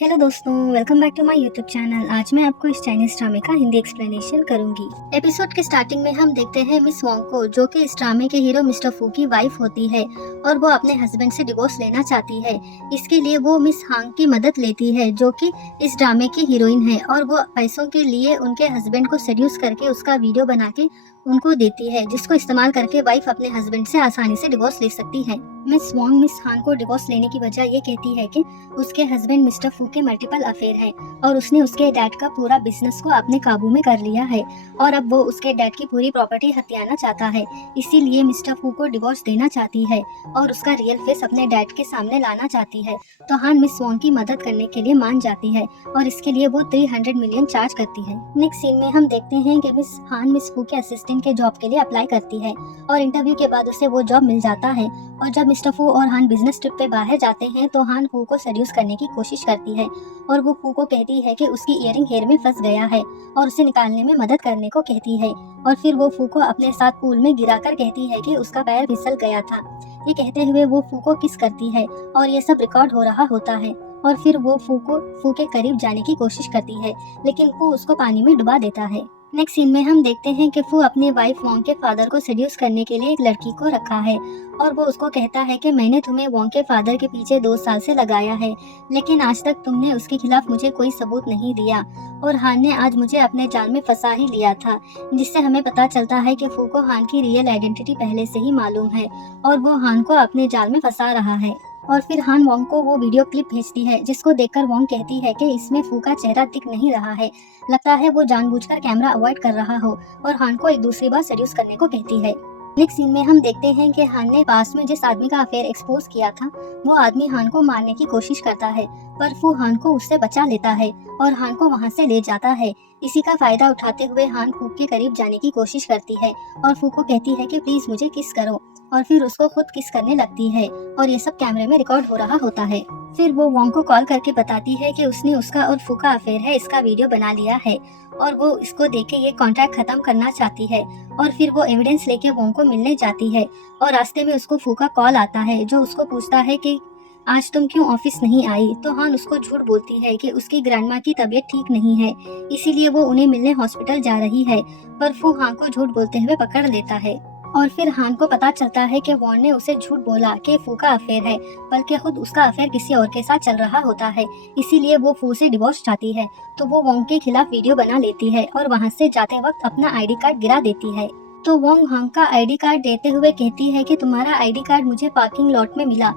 Hello दोस्तों, welcome back to my YouTube channel. आज मैं आपको इस चाइनीज ड्रामे का हिंदी एक्सप्लेनेशन करूंगी। एपिसोड के स्टार्टिंग में हम देखते हैं मिस वोंग को, जो कि इस ड्रामे के हीरो मिस्टर फू की वाइफ होती है और वो अपने हस्बैंड से डिवोर्स लेना चाहती है। इसके लिए वो मिस हांग की मदद लेती है, जो कि इस ड्रामे की हीरोइन है, और वो पैसों के लिए उनके हस्बैंड को सेड्यूस करके उसका वीडियो बना के उनको देती है, जिसको इस्तेमाल करके वाइफ अपने हस्बैंड से आसानी से डिवोर्स ले सकती है। मिस वोंग मिस हान को डिवोर्स लेने की वजह ये कहती है कि उसके हस्बैंड मिस्टर फू के मल्टीपल अफेयर हैं और उसने उसके डैड का पूरा बिजनेस को अपने काबू में कर लिया है और अब वो उसके डैड की पूरी प्रॉपर्टी हथियाना चाहता है। इसीलिए मिस्टर फू को डिवोर्स देना चाहती है और उसका रियल फेस अपने डैड के सामने लाना चाहती है। तो हान मिस वोंग की मदद करने के लिए मान जाती है और इसके लिए वो 300 मिलियन चार्ज करती है। नेक्स्ट सीन में हम देखते हैं कि मिस हान मिस फू के असिस्टेंट के जॉब के लिए अप्लाई करती है और इंटरव्यू के बाद उसे वो जॉब मिल जाता है। और जब मिस्टर फू और हान बिजनेस ट्रिप पे बाहर जाते हैं तो हान फू को सेड्यूस करने की कोशिश करती है और वो फू को कहती है कि उसकी इयरिंग हेयर में फंस गया है और उसे निकालने में मदद करने को कहती है। और फिर वो फू को अपने साथ पूल में गिराकर कहती है कि उसका पैर फिसल गया था। ये कहते हुए वो फू को किस करती है और ये सब रिकॉर्ड हो रहा होता है। और फिर वो फू के करीब जाने की कोशिश करती है, लेकिन फू उसको पानी में डुबा देता है। नेक्स्ट सीन में हम देखते हैं कि फू अपनी वाइफ वोंग के फादर को सेड्यूस करने के लिए एक लड़की को रखा है और वो उसको कहता है कि मैंने तुम्हें वोंग के फादर के पीछे 2 साल से लगाया है, लेकिन आज तक तुमने उसके खिलाफ मुझे कोई सबूत नहीं दिया और हान ने आज मुझे अपने जाल में फंसा ही लिया था। जिससे हमें पता चलता है कि फू को हान की रियल आइडेंटिटी पहले से ही मालूम है और वो हान को अपने जाल में फंसा रहा है। और फिर हान वोंग को वो वीडियो क्लिप भेजती है, जिसको देखकर वोंग कहती है कि इसमें फू का चेहरा दिख नहीं रहा है, लगता है वो जानबूझकर कैमरा अवॉइड कर रहा हो, और हान को एक दूसरी बार सेड्यूस करने को कहती है। नेक्स्ट सीन में हम देखते हैं कि हान ने पास में जिस आदमी का अफेयर एक्सपोज किया था, वो आदमी हान को मारने की कोशिश करता है, पर फू हान को उससे बचा लेता है और हान को वहां से ले जाता है। इसी का फायदा उठाते हुए हान फू के करीब जाने की कोशिश करती है और फू को कहती है कि प्लीज मुझे किस करो, और फिर उसको खुद किस करने लगती है और ये सब कैमरे में रिकॉर्ड हो रहा होता है। फिर वो वोंग को कॉल करके बताती है कि उसने उसका और फू का अफेयर है इसका वीडियो बना लिया है और वो इसको देख के ये कॉन्ट्रैक्ट खत्म करना चाहती है। और फिर वो एविडेंस लेके वोंग को मिलने जाती है और रास्ते में उसको फू का कॉल आता है, जो उसको पूछता है कि आज तुम क्यों ऑफिस नहीं आई। तो हान उसको झूठ बोलती है कि उसकी ग्रैंडमा की तबीयत ठीक नहीं है, इसीलिए वो उन्हें मिलने हॉस्पिटल जा रही है, पर फू हान को झूठ बोलते हुए पकड़ लेता है। और फिर हान को पता चलता है कि वॉन ने उसे झूठ बोला कि फू का अफेयर है, बल्कि खुद उसका अफेयर किसी और के साथ चल रहा होता है, इसीलिए वो फू से डिवोर्स चाहती है। तो वो वोंग के खिलाफ वीडियो बना लेती है और वहाँ से जाते वक्त अपना आईडी कार्ड गिरा देती है। तो वोंग हांग का आईडी कार्ड देते हुए कहती है कि तुम्हारा आईडी कार्ड मुझे पार्किंग लॉट में मिला,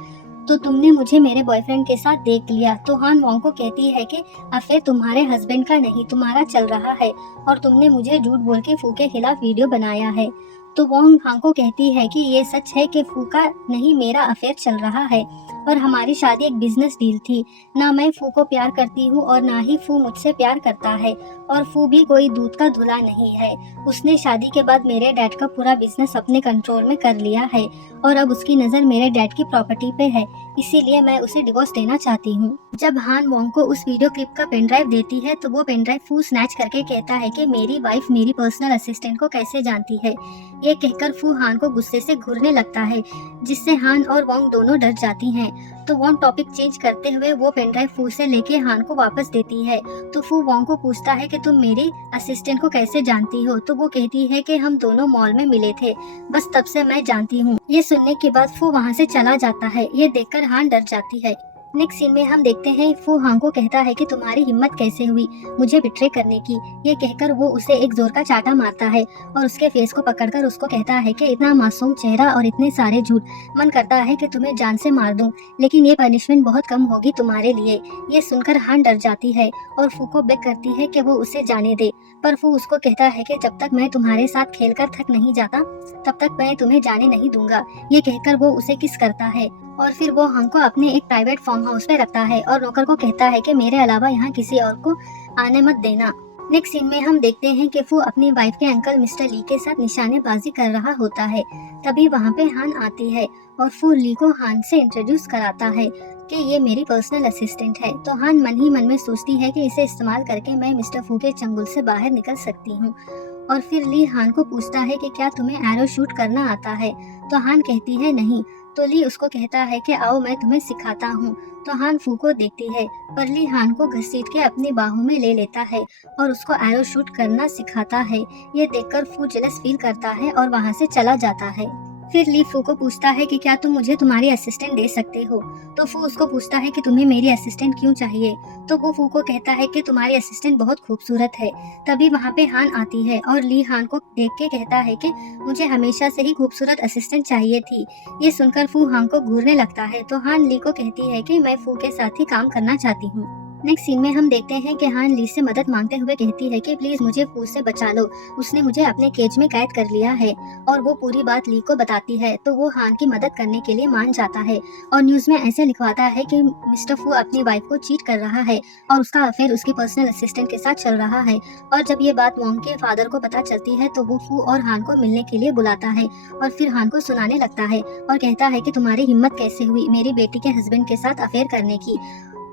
तो तुमने मुझे मेरे बॉयफ्रेंड के साथ देख लिया। तो हान वोंग को कहती है कि अफेयर तुम्हारे हस्बैंड का नहीं तुम्हारा चल रहा है और तुमने मुझे झूठ बोल के फू के खिलाफ वीडियो बनाया है। तो वोंग हांग को कहती है कि ये सच है कि फू का नहीं मेरा अफेयर चल रहा है और हमारी शादी एक बिजनेस डील थी। ना मैं फू को प्यार करती हूँ और ना ही फू मुझसे प्यार करता है, और फू भी कोई दूध का धुला नहीं है। उसने शादी के बाद मेरे डैड का पूरा बिजनेस अपने कंट्रोल में कर लिया है और अब उसकी नज़र मेरे डैड की प्रॉपर्टी पे है, इसीलिए मैं उसे डिवोर्स देना चाहती हूँ। जब हान वोंग को उस वीडियो क्लिप का पेन ड्राइव देती है तो वो पेन ड्राइव फू स्नैच करके कहता है कि मेरी वाइफ मेरी पर्सनल असिस्टेंट को कैसे जानती है। ये कहकर फू हान को गुस्से से घूरने लगता है, जिससे हान और वोंग दोनों डर जाती हैं। तो वोंग टॉपिक चेंज करते हुए वो पेन ड्राइव फू से लेके हान को वापस देती है। तो फू वोंग को पूछता है कि तुम मेरी असिस्टेंट को कैसे जानती हो। तो वो कहती है कि हम दोनों मॉल में मिले थे, बस तब से मैं जानती हूँ। ये सुनने के बाद फू वहाँ से चला जाता है। ये देखकर हान डर जाती है। नेक्स्ट सीन में हम देखते हैं फू हांग को कहता है कि तुम्हारी हिम्मत कैसे हुई मुझे बिट्रे करने की। ये कहकर वो उसे एक जोर का चाटा मारता है और उसके फेस को पकड़कर उसको कहता है कि इतना मासूम चेहरा और इतने सारे झूठ, मन करता है कि तुम्हें जान से मार दूं, लेकिन ये पनिशमेंट बहुत कम होगी तुम्हारे लिए। ये सुनकर हान डर जाती है और फू को बेग करती है कि वो उसे जाने दे, पर फू उसको कहता है कि जब तक मैं तुम्हारे साथ खेलकर थक नहीं जाता तब तक मैं तुम्हें जाने नहीं दूंगा। ये कहकर वो उसे किस करता है और फिर वो हांग को अपने एक प्राइवेट फार्म हाउस में रखता है और नौकर को कहता है कि मेरे अलावा यहाँ किसी और को आने मत देना। नेक्स्ट सीन में हम देखते हैं कि फू अपनी वाइफ के अंकल मिस्टर ली के साथ निशानेबाजी कर रहा होता है। तभी वहाँ पे हान आती है और फू ली को हान से इंट्रोड्यूस कराता है कि ये मेरी पर्सनल असिस्टेंट है। तो हान मन ही मन में सोचती है कि इसे इस्तेमाल करके मैं मिस्टर फू के चंगुल से बाहर निकल सकती हूँ। और फिर ली हान को पूछता है कि क्या तुम्हें एरो शूट करना आता है। तो हान कहती है नहीं। तो ली उसको कहता है कि आओ मैं तुम्हें सिखाता हूँ। तो हान फू को देखती है, पर ली हान को घसीट के अपनी बाहों में ले लेता है और उसको एरो शूट करना सिखाता है। ये देखकर फू जेलस फील करता है और वहाँ से चला जाता है। फिर ली फू को पूछता है कि क्या तुम मुझे तुम्हारी असिस्टेंट दे सकते हो। तो फू उसको पूछता है कि तुम्हें मेरी असिस्टेंट क्यों चाहिए। तो वो फू को कहता है कि तुम्हारी असिस्टेंट बहुत खूबसूरत है। तभी वहाँ पे हान आती है और ली हान को देख के कहता है कि मुझे हमेशा से ही खूबसूरत असिस्टेंट चाहिए थी। ये सुनकर फू हान को घूरने लगता है। तो हान ली को कहती है कि मैं फू के साथ ही काम करना चाहती हूँ। नेक्स्ट सीन में हम देखते हैं कि हान ली से मदद मांगते हुए कहती है कि प्लीज मुझे फू से बचा लो, उसने मुझे अपने केज में कैद कर लिया है। और वो पूरी बात ली को बताती है तो वो हान की मदद करने के लिए मान जाता है और न्यूज में ऐसे लिखवाता है कि मिस्टर फू अपनी वाइफ को चीट कर रहा है और उसका अफेयर उसकी पर्सनल असिस्टेंट के साथ चल रहा है। और जब ये बात वोंग के फादर को पता चलती है तो वो फू और हान को मिलने के लिए बुलाता है और फिर हान को सुनाने लगता है और कहता है कि तुम्हारी हिम्मत कैसे हुई मेरी बेटी के हस्बैंड के साथ अफेयर करने की।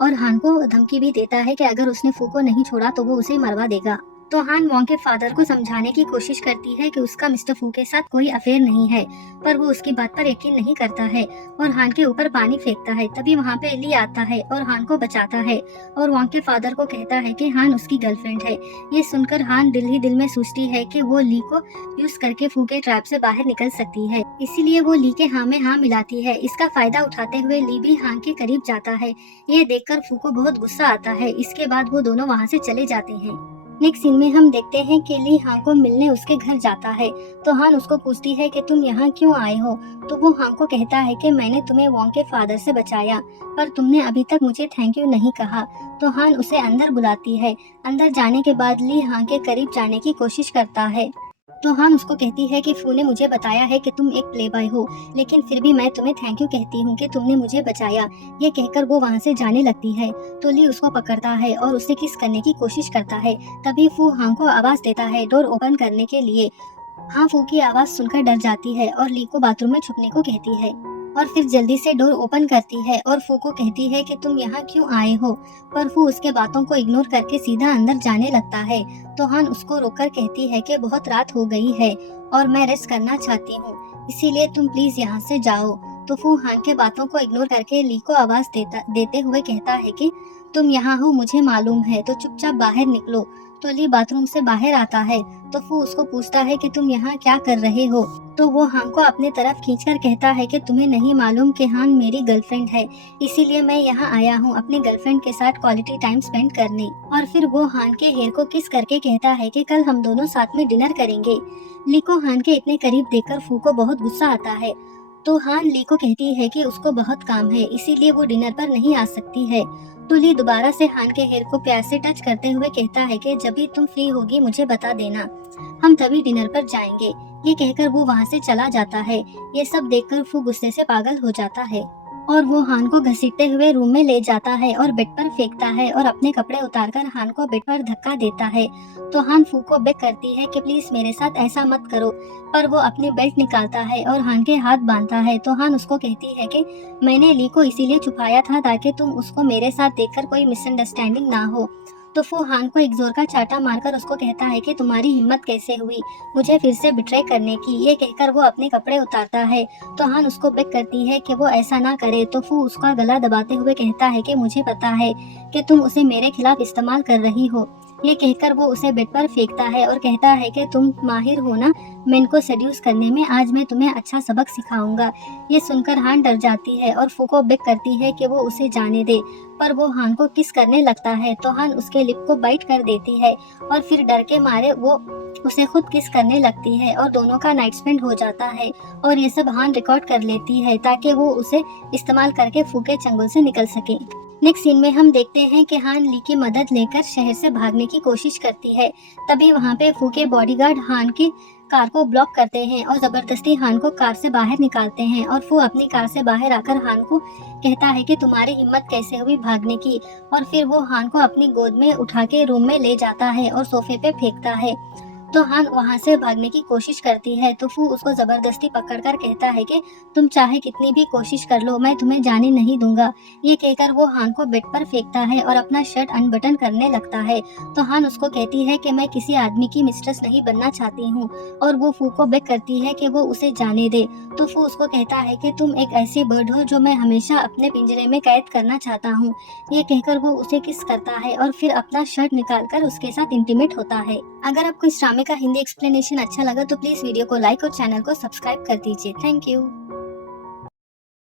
और हान को धमकी भी देता है कि अगर उसने फू को नहीं छोड़ा तो वो उसे मरवा देगा। तो हान वोंग के फादर को समझाने की कोशिश करती है कि उसका मिस्टर फू के साथ कोई अफेयर नहीं है, पर वो उसकी बात पर यकीन नहीं करता है और हान के ऊपर पानी फेंकता है। तभी वहाँ पे ली आता है और हान को बचाता है और वोंग के फादर को कहता है कि हान उसकी गर्लफ्रेंड है। ये सुनकर हान दिल ही दिल में सोचती है कि वो ली को यूज करके फू के ट्रैप से बाहर निकल सकती है, इसीलिए वो ली के हाँ में हाँ मिलाती है। इसका फायदा उठाते हुए ली भी हान के करीब जाता है। ये देखकर फू को बहुत गुस्सा आता है। इसके बाद वो दोनों वहाँ से चले जाते हैं। नेक्स्ट सीन में हम देखते हैं कि ली हान को मिलने उसके घर जाता है। तो हान उसको पूछती है कि तुम यहाँ क्यों आए हो। तो वो हान को कहता है कि मैंने तुम्हें वोंग के फादर से बचाया, पर तुमने अभी तक मुझे थैंक यू नहीं कहा। तो हान उसे अंदर बुलाती है। अंदर जाने के बाद ली हान के करीब जाने की कोशिश करता है। तो हान उसको कहती है कि फू ने मुझे बताया है कि तुम एक प्ले बॉय हो, लेकिन फिर भी मैं तुम्हें थैंक यू कहती हूँ कि तुमने मुझे बचाया। ये कहकर वो वहाँ से जाने लगती है। तो ली उसको पकड़ता है और उसे किस करने की कोशिश करता है। तभी फू हान को आवाज देता है डोर ओपन करने के लिए। हाँ फू की आवाज सुनकर डर जाती है और ली को बाथरूम में छुपने को कहती है और फिर जल्दी से डोर ओपन करती है और फू को कहती है कि तुम यहाँ क्यों आए हो। पर फू उसके बातों को इग्नोर करके सीधा अंदर जाने लगता है। तो हान उसको रोककर कहती है कि बहुत रात हो गई है और मैं रेस्ट करना चाहती हूँ, इसीलिए तुम प्लीज यहाँ से जाओ। तो फू हान के बातों को इग्नोर करके ली को आवाज देते हुए कहता है कि तुम यहाँ हो मुझे मालूम है, तो चुपचाप बाहर निकलो। तो ली बाथरूम से बाहर आता है। तो फू उसको पूछता है कि तुम यहाँ क्या कर रहे हो। तो वो हान को अपने तरफ खींचकर कहता है कि तुम्हें नहीं मालूम कि हान मेरी गर्लफ्रेंड है, इसीलिए मैं यहाँ आया हूँ अपनी गर्लफ्रेंड के साथ क्वालिटी टाइम स्पेंड करने। और फिर वो हान के हेयर को किस करके कहता है कि कल हम दोनों साथ में डिनर करेंगे। ली को हान के इतने करीब देखकर फू को बहुत गुस्सा आता है। तो हान ली को कहती है कि उसको बहुत काम है, इसीलिए वो डिनर पर नहीं आ सकती है। तो ली दोबारा से हान के हेयर को प्यार से टच करते हुए कहता है कि जब भी तुम फ्री होगी मुझे बता देना, हम तभी डिनर पर जाएंगे। ये कहकर वो वहाँ से चला जाता है। ये सब देखकर फू गुस्से से पागल हो जाता है और वो हान को घसीटते हुए रूम में ले जाता है और बेड पर फेंकता है और अपने कपड़े उतारकर हान को बेड पर धक्का देता है। तो हान फू को बेग करती है कि प्लीज मेरे साथ ऐसा मत करो, पर वो अपनी बेल्ट निकालता है और हान के हाथ बांधता है। तो हान उसको कहती है कि मैंने ली को इसीलिए छुपाया था ताकि तुम उसको मेरे साथ देखकर कोई मिसअंडरस्टैंडिंग ना हो। तो फू हान को एक जोर का चाटा मारकर उसको कहता है कि तुम्हारी हिम्मत कैसे हुई मुझे फिर से बिट्रे करने की। ये कहकर वो अपने कपड़े उतारता है। तो हान उसको बेग करती है कि वो ऐसा ना करे। तो फू उसका गला दबाते हुए कहता है कि मुझे पता है कि तुम उसे मेरे खिलाफ इस्तेमाल कर रही हो। ये कहकर वो उसे बेड पर फेंकता है और कहता है कि तुम माहिर हो ना मेन को सेड्यूस करने में, आज मैं तुम्हें अच्छा सबक सिखाऊंगा। ये सुनकर हान डर जाती है और फू को बेग करती है कि वो उसे जाने दे, पर वो हान को किस करने लगता है। तो हान उसके लिप को बाइट कर देती है और फिर डर के मारे वो उसे खुद किस करने लगती है और दोनों का नाइट स्पेंड हो जाता है। और ये सब हान रिकॉर्ड कर लेती है ताकि वो उसे इस्तेमाल करके फू के चंगुल से निकल सके। नेक्स्ट सीन में हम देखते हैं कि हान ली की मदद लेकर शहर से भागने की कोशिश करती है। तभी वहाँ पे फू के बॉडीगार्ड हान की कार को ब्लॉक करते हैं और जबरदस्ती हान को कार से बाहर निकालते हैं। और फू अपनी कार से बाहर आकर हान को कहता है कि तुम्हारी हिम्मत कैसे हुई भागने की। और फिर वो हान को अपनी गोद में उठा के रूम में ले जाता है और सोफे पे फेंकता है। तो हान वहाँ से भागने की कोशिश करती है तो फू उसको जबरदस्ती पकड़कर कहता है कि तुम चाहे कितनी भी कोशिश कर लो, मैं तुम्हें जाने नहीं दूंगा। ये कहकर वो हान को बेड पर फेंकता है और अपना शर्ट अनबटन करने लगता है। तो हान उसको कहती है कि मैं किसी आदमी की मिस्ट्रेस नहीं बनना चाहती हूँ, और वो फू को बेग करती है कि वो उसे जाने दे। तो फू उसको कहता है कि तुम एक ऐसी बर्ड हो जो मैं हमेशा अपने पिंजरे में कैद करना चाहता हूँ। ये कहकर वो उसे किस करता है और फिर अपना शर्ट निकालकर उसके साथ इंटीमेट होता है। अगर आपको इस ड्रामे का हिंदी एक्सप्लेनेशन अच्छा लगा तो प्लीज वीडियो को लाइक और चैनल को सब्सक्राइब कर दीजिए। Thank you.